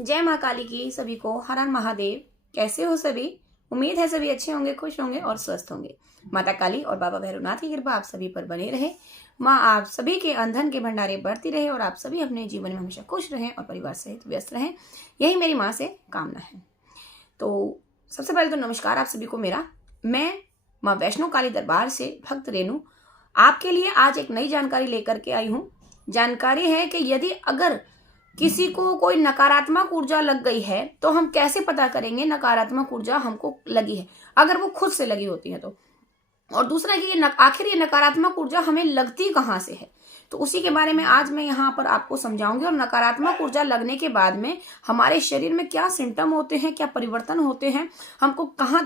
जय माँ काली की सभी को। हर हर महादेव। कैसे हो सभी? उम्मीद है सभी अच्छे होंगे, खुश होंगे और स्वस्थ होंगे। माता काली और बाबा भैरवनाथ की कृपा आप सभी पर बने रहे। माँ आप सभी के अंधन के भंडारे बढ़ती रहे और आप सभी अपने जीवन में हमेशा खुश रहें और परिवार सहित व्यस्त रहें, यही मेरी माँ से कामना है। तो सबसे पहले तो नमस्कार आप सभी को मेरा। मैं माँ वैष्णो काली दरबार से भक्त रेणु आपके लिए आज एक नई जानकारी लेकर के आई हूँ। जानकारी है कि यदि अगर किसी को कोई नकारात्मक ऊर्जा लग गई है तो हम कैसे पता करेंगे नकारात्मक ऊर्जा हमको लगी है, अगर वो खुद से लगी होती है तो। और दूसरा कि आखिर ये नकारात्मक ऊर्जा हमें लगती कहाँ से है, तो उसी के बारे में आज मैं यहाँ पर आपको समझाऊंगी। और नकारात्मक ऊर्जा लगने के बाद में हमारे शरीर में क्या सिम्टम होते हैं, क्या परिवर्तन होते हैं, हमको कहाँ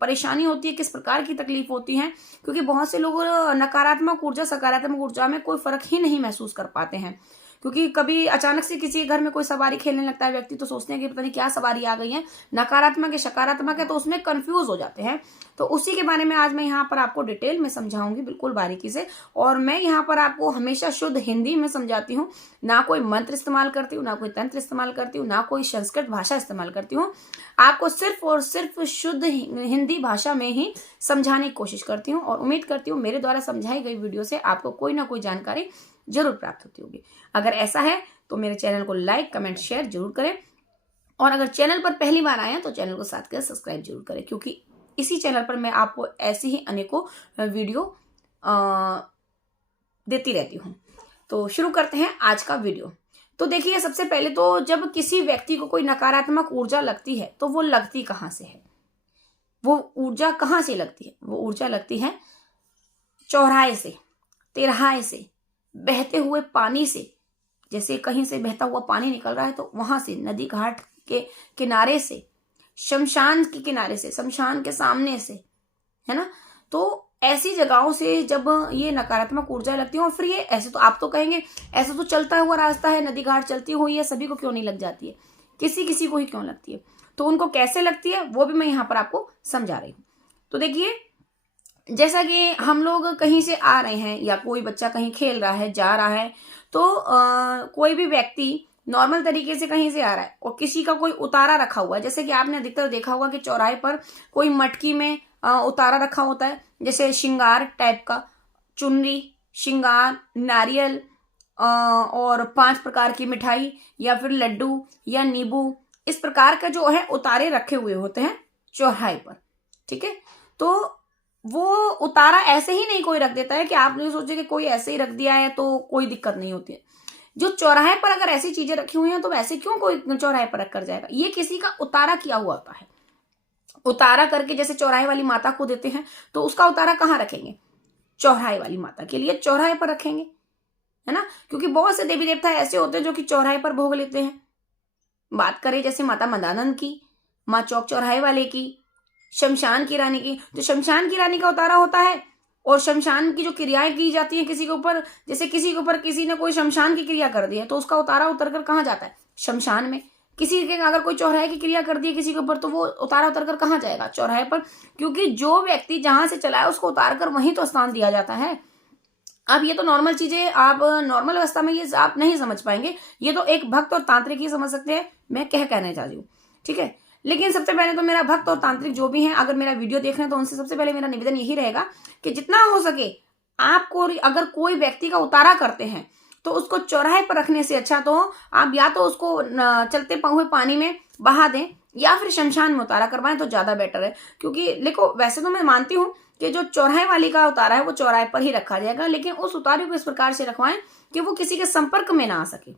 परेशानी होती है, किस प्रकार की तकलीफ होती है। क्योंकि बहुत से लोग नकारात्मक ऊर्जा सकारात्मक ऊर्जा में कोई फर्क ही नहीं महसूस कर पाते हैं। क्योंकि कभी अचानक से किसी घर में कोई सवारी खेलने लगता है व्यक्ति, तो सोचते हैं कि पता नहीं क्या सवारी आ गई है, नकारात्मक है सकारात्मक है, तो उसमें कंफ्यूज हो जाते हैं। तो उसी के बारे में आज मैं यहाँ पर आपको डिटेल में समझाऊंगी, बिल्कुल बारीकी से। और मैं यहाँ पर आपको हमेशा शुद्ध हिंदी में समझाती हूँ, ना कोई मंत्र इस्तेमाल करती हूँ, ना कोई तंत्र इस्तेमाल करती हूँ, ना कोई संस्कृत भाषा इस्तेमाल करती हूँ। आपको सिर्फ और सिर्फ शुद्ध हिंदी भाषा में ही समझाने की कोशिश करती हूँ। और उम्मीद करती हूँ मेरे द्वारा समझाई गई वीडियो से आपको कोई ना कोई जानकारी जरूर प्राप्त होती होगी। अगर ऐसा है तो मेरे चैनल को लाइक कमेंट शेयर जरूर करें। और अगर चैनल पर पहली बार आए हैं तो चैनल को साथ कर सब्सक्राइब जरूर करें, क्योंकि इसी चैनल पर मैं आपको ऐसी ही अनेकों वीडियो देती रहती हूँ। तो शुरू करते हैं आज का वीडियो। तो देखिए, सबसे पहले तो जब किसी व्यक्ति को कोई नकारात्मक ऊर्जा लगती है तो वो लगती कहाँ से है, वो ऊर्जा कहाँ से लगती है? वो ऊर्जा लगती है चौराहे से, तिराहे से, बहते हुए पानी से। जैसे कहीं से बहता हुआ पानी निकल रहा है तो वहां से, नदी घाट के किनारे से, शमशान के किनारे से, शमशान के सामने से, है ना। तो ऐसी जगहों से जब ये नकारात्मक ऊर्जा लगती है, और फिर ये ऐसे तो आप तो कहेंगे ऐसा तो चलता हुआ रास्ता है, नदी घाट चलती हुई है, सभी को क्यों नहीं लग जाती है, किसी किसी को ही क्यों लगती है। तो उनको कैसे लगती है वो भी मैं यहाँ पर आपको समझा रही हूँ। तो देखिए, जैसा कि हम लोग कहीं से आ रहे हैं या कोई बच्चा कहीं खेल रहा है, जा रहा है, तो कोई भी व्यक्ति नॉर्मल तरीके से कहीं से आ रहा है और किसी का कोई उतारा रखा हुआ है। जैसे कि आपने अधिकतर देखा होगा कि चौराहे पर कोई मटकी में उतारा रखा होता है, जैसे श्रृंगार टाइप का, चुनरी, श्रृंगार, नारियल और 5 प्रकार की मिठाई या फिर लड्डू या नींबू, इस प्रकार का जो है उतारे रखे हुए होते हैं चौराहे पर। ठीक है, तो वो उतारा ऐसे ही नहीं कोई रख देता है कि आप नहीं सोचे कि कोई ऐसे ही रख दिया है तो कोई दिक्कत नहीं होती है। जो चौराहे पर अगर ऐसी चीजें रखी हुई हैं तो वैसे क्यों कोई चौराहे पर रख कर जाएगा? ये किसी का उतारा किया हुआ होता है। उतारा करके जैसे चौराहे वाली माता को देते हैं तो उसका उतारा कहाँ रखेंगे? चौराहे वाली माता के लिए चौराहे पर रखेंगे, है ना। क्योंकि बहुत से देवी देवता ऐसे होते हैं जो कि चौराहे पर भोग लेते हैं। बात करें जैसे माता मंदानंद की, माँ चौक चौराहे वाले की, शमशान की रानी की, तो शमशान की रानी का उतारा होता है। और शमशान की जो क्रियाएं की जाती हैं किसी के ऊपर, जैसे किसी के ऊपर किसी ने कोई शमशान की क्रिया कर दी है तो उसका उतारा उतर कर कहाँ जाता है? शमशान में। किसी के अगर कोई चौराहे की क्रिया कर दी है किसी के ऊपर तो वो उतारा उतर कर कहाँ जाएगा? चौराहे पर। क्योंकि जो व्यक्ति जहां से चला है उसको उतार कर वहीं तो स्थान दिया जाता है। अब ये तो नॉर्मल चीजें आप नॉर्मल अवस्था में ये आप नहीं समझ पाएंगे, ये तो एक भक्त और तांत्रिक ही समझ सकते हैं, मैं कहना चाह रही हूँ। ठीक है, लेकिन सबसे पहले तो मेरा भक्त और तांत्रिक जो भी हैं, अगर मेरा वीडियो देख रहे हैं तो उनसे सबसे पहले मेरा निवेदन यही रहेगा कि जितना हो सके आपको, अगर कोई व्यक्ति का उतारा करते हैं तो उसको चौराहे पर रखने से अच्छा तो आप या तो उसको चलते हुए पानी में बहा दें या फिर शमशान में उतारा करवाएं तो ज्यादा बेटर है। क्योंकि देखो, वैसे तो मैं मानती हूँ कि जो चौराहे वाली का उतारा है वो चौराहे पर ही रखा जाएगा, लेकिन उस उतारे को इस प्रकार से रखवाएं कि वो किसी के संपर्क में ना आ सके।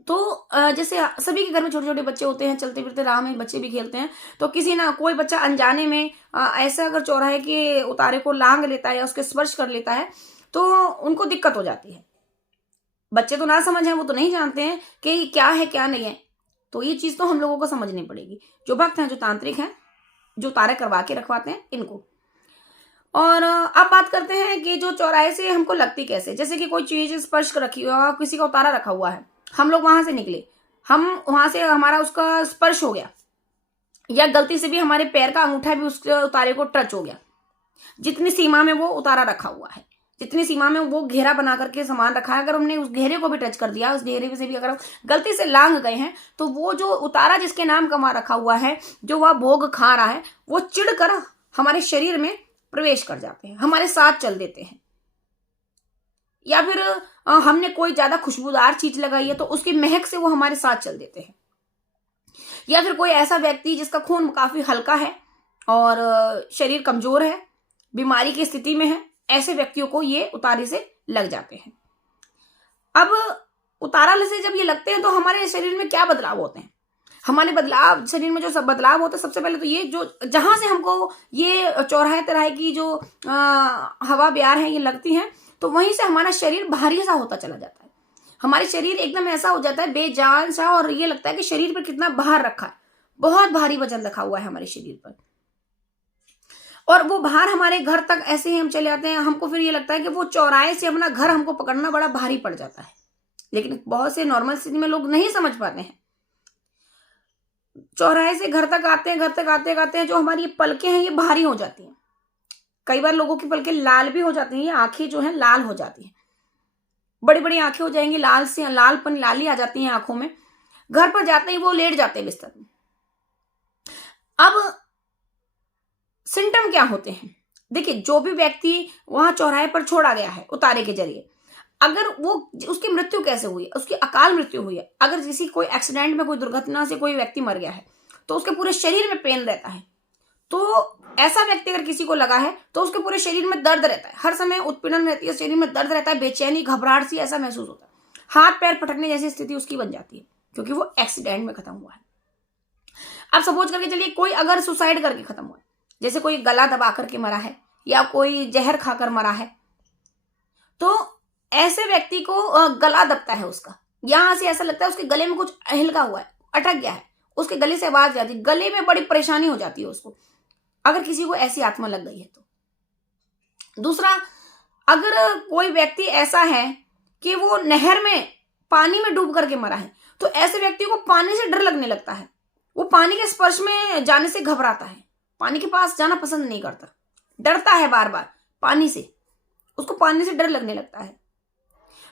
तो जैसे सभी के घर में छोटे छोटे बच्चे होते हैं, चलते फिरते राह में बच्चे भी खेलते हैं, तो किसी ना कोई बच्चा अनजाने में ऐसा अगर चौराहे के उतारे को लांग लेता है या उसके स्पर्श कर लेता है तो उनको दिक्कत हो जाती है। बच्चे तो ना समझ है, वो तो नहीं जानते हैं कि क्या है क्या नहीं है। तो ये चीज तो हम लोगों को समझनी पड़ेगी, जो भक्त हैं, जो तांत्रिक हैं, जो उतारे करवा के रखवाते हैं इनको। और अब बात करते हैं कि जो चौराहे से हमको लगती कैसे। जैसे कि कोई चीज स्पर्श रखी हुआ, किसी का उतारा रखा हुआ है, हम लोग वहां से निकले, हम वहां से हमारा उसका स्पर्श हो गया, या गलती से भी हमारे पैर का अंगूठा भी उसके उतारे को टच हो गया, जितनी सीमा में वो उतारा रखा हुआ है, जितनी सीमा में वो घेरा बना करके सामान रखा है, अगर हमने उस घेरे को भी टच कर दिया, उस घेरे से भी अगर हम गलती से लांग गए हैं, तो वो जो उतारा जिसके नाम कमा रखा हुआ है, जो वह भोग खा रहा है, वो चिढ़ कर हमारे शरीर में प्रवेश कर जाते हैं, हमारे साथ चल देते हैं। या फिर हमने कोई ज्यादा खुशबूदार चीज लगाई है तो उसकी महक से वो हमारे साथ चल देते हैं। या फिर कोई ऐसा व्यक्ति जिसका खून काफी हल्का है और शरीर कमजोर है, बीमारी की स्थिति में है, ऐसे व्यक्तियों को ये उतारे से लग जाते हैं। अब उतारा से जब ये लगते हैं तो हमारे शरीर में क्या बदलाव होते हैं? हमारे बदलाव शरीर में जो सब बदलाव होता है, सबसे पहले तो ये जो जहां से हमको ये चौराहे तराहे की जो हवा ब्यार है ये लगती है, तो वहीं से हमारा शरीर भारी सा होता चला जाता है। हमारे शरीर एकदम ऐसा हो जाता है बेजान सा, और ये लगता है कि शरीर पर कितना भार रखा है, बहुत भारी वजन रखा हुआ है हमारे शरीर पर। और वो भार हमारे घर तक ऐसे ही हम चले आते हैं, हमको फिर ये लगता है कि वो चौराहे से अपना घर हमको पकड़ना बड़ा भारी पड़ जाता है। लेकिन बहुत से नॉर्मल स्थिति में लोग नहीं समझ पाते हैं। चौराहे से घर तक आते हैं, घर तक आते आते जो हमारी ये पलकें हैं ये भारी हो जाती हैं। कई बार लोगों की पलकें लाल भी हो जाती हैं, ये आंखें जो हैं लाल हो जाती हैं, बड़ी बड़ी आंखें हो जाएंगी, लाल से लालपन लाली आ जाती हैं आंखों में। घर पर जाते ही वो लेट जाते हैं बिस्तर में। अब सिम्टम क्या होते हैं? देखिए, जो भी व्यक्ति वहां चौराहे पर छोड़ा गया है उतारे के जरिए, अगर वो उसकी मृत्यु कैसे हुई है, उसकी अकाल मृत्यु हुई है, अगर किसी कोई एक्सीडेंट में कोई दुर्घटना से कोई व्यक्ति मर गया है तो उसके पूरे शरीर में पेन रहता है। तो ऐसा व्यक्ति अगर किसी को लगा है तो उसके पूरे शरीर में दर्द रहता है, हर समय उत्पीड़न रहती है, शरीर में दर्द रहता है, बेचैनी घबराहट सी ऐसा महसूस होता है, हाथ पैर फटकने जैसी स्थिति उसकी बन जाती है, क्योंकि वो एक्सीडेंट में खत्म हुआ है। अब सपोज करके चलिए कोई अगर सुसाइड करके खत्म हुआ है, जैसे कोई गला दबा करके मरा है या कोई जहर खाकर मरा है, तो ऐसे व्यक्ति को गला दबता है उसका, यहां से ऐसा लगता है उसके गले में कुछ हिलका हुआ है, अटक गया है, उसके गले से आवाज जाती है, गले में बड़ी परेशानी हो जाती है उसको, अगर किसी को ऐसी आत्मा लग गई है तो। दूसरा, अगर कोई व्यक्ति ऐसा है कि वो नहर में पानी में डूब करके मरा है, तो ऐसे व्यक्ति को पानी से डर लगने लगता है, वो पानी के स्पर्श में जाने से घबराता है, पानी के पास जाना पसंद नहीं करता, डरता है बार बार पानी से, उसको पानी से डर लगने लगता है।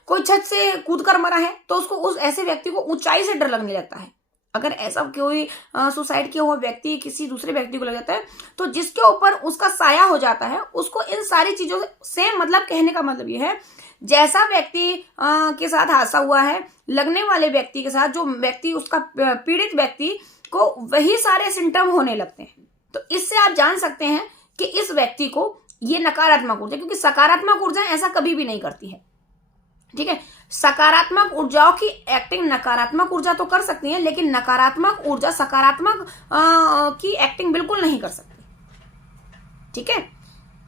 कोई छत से कूदकर मरा है तो उसको उस ऐसे व्यक्ति को ऊंचाई से डर लगने लगता है। अगर ऐसा कोई सुसाइड किया हुआ व्यक्ति किसी दूसरे व्यक्ति को लग जाता है तो जिसके ऊपर उसका साया हो जाता है, उसको इन सारी चीजों से मतलब कहने का मतलब ये है, जैसा व्यक्ति के साथ हादसा हुआ है, लगने वाले व्यक्ति के साथ जो व्यक्ति उसका पीड़ित व्यक्ति को वही सारे सिम्टम होने लगते हैं। तो इससे आप जान सकते हैं कि इस व्यक्ति को ये नकारात्मक ऊर्जा, क्योंकि सकारात्मक ऊर्जा ऐसा कभी भी नहीं करती है, ठीक है। सकारात्मक ऊर्जाओं की एक्टिंग नकारात्मक ऊर्जा तो कर सकती है, लेकिन नकारात्मक ऊर्जा सकारात्मक की एक्टिंग बिल्कुल नहीं कर सकती, ठीक है।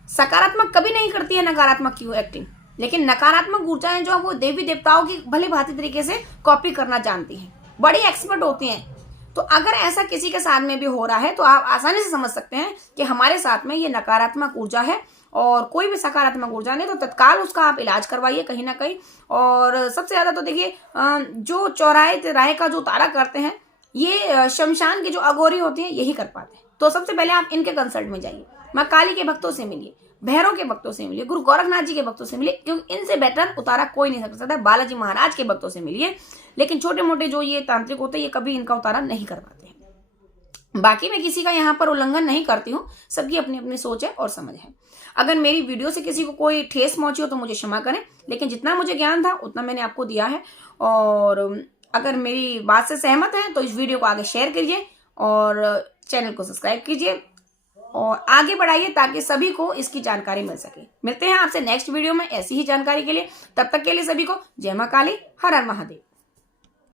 सकारात्मक कभी नहीं करती है नकारात्मक की एक्टिंग, लेकिन नकारात्मक ऊर्जाएं जो वो देवी देवताओं की भली भांति तरीके से कॉपी करना जानती हैं, बड़ी एक्सपर्ट होती हैं। तो अगर ऐसा किसी के साथ में भी हो रहा है तो आप आसानी से समझ सकते हैं कि हमारे साथ में ये नकारात्मक ऊर्जा है, और कोई भी सकारात्मक ऊर्जा नहीं, तो तत्काल उसका आप इलाज करवाइए कहीं ना कहीं। और सबसे ज्यादा तो देखिए, जो चौराहे तिराहे का जो उतारा करते हैं ये शमशान की जो अघोरी होती है यही कर पाते हैं। तो सबसे पहले आप इनके कंसल्ट में जाइए, माँ काली के भक्तों से मिलिए, भैरव के भक्तों से मिलिए, गुरु गोरखनाथ जी के भक्तों से मिलिए, क्योंकि इनसे बेटर उतारा कोई नहीं कर सकता। बालाजी महाराज के भक्तों से मिलिए, लेकिन छोटे मोटे जो ये तांत्रिक होते हैं ये कभी इनका उतारा नहीं करवाते हैं। बाकी मैं किसी का यहाँ पर उल्लंघन नहीं करती हूँ, सबकी अपनी अपनी सोच है और समझ है। अगर मेरी वीडियो से किसी को कोई ठेस पहुंची हो तो मुझे क्षमा करें, लेकिन जितना मुझे ज्ञान था उतना मैंने आपको दिया है। और अगर मेरी बात से सहमत हैं तो इस वीडियो को आगे शेयर कीजिए और चैनल को सब्सक्राइब कीजिए और आगे बढ़ाइए ताकि सभी को इसकी जानकारी मिल सके। मिलते हैं आपसे नेक्स्ट वीडियो में ऐसी ही जानकारी के लिए, तब तक के लिए सभी को जय मां काली, हर हर महादेव।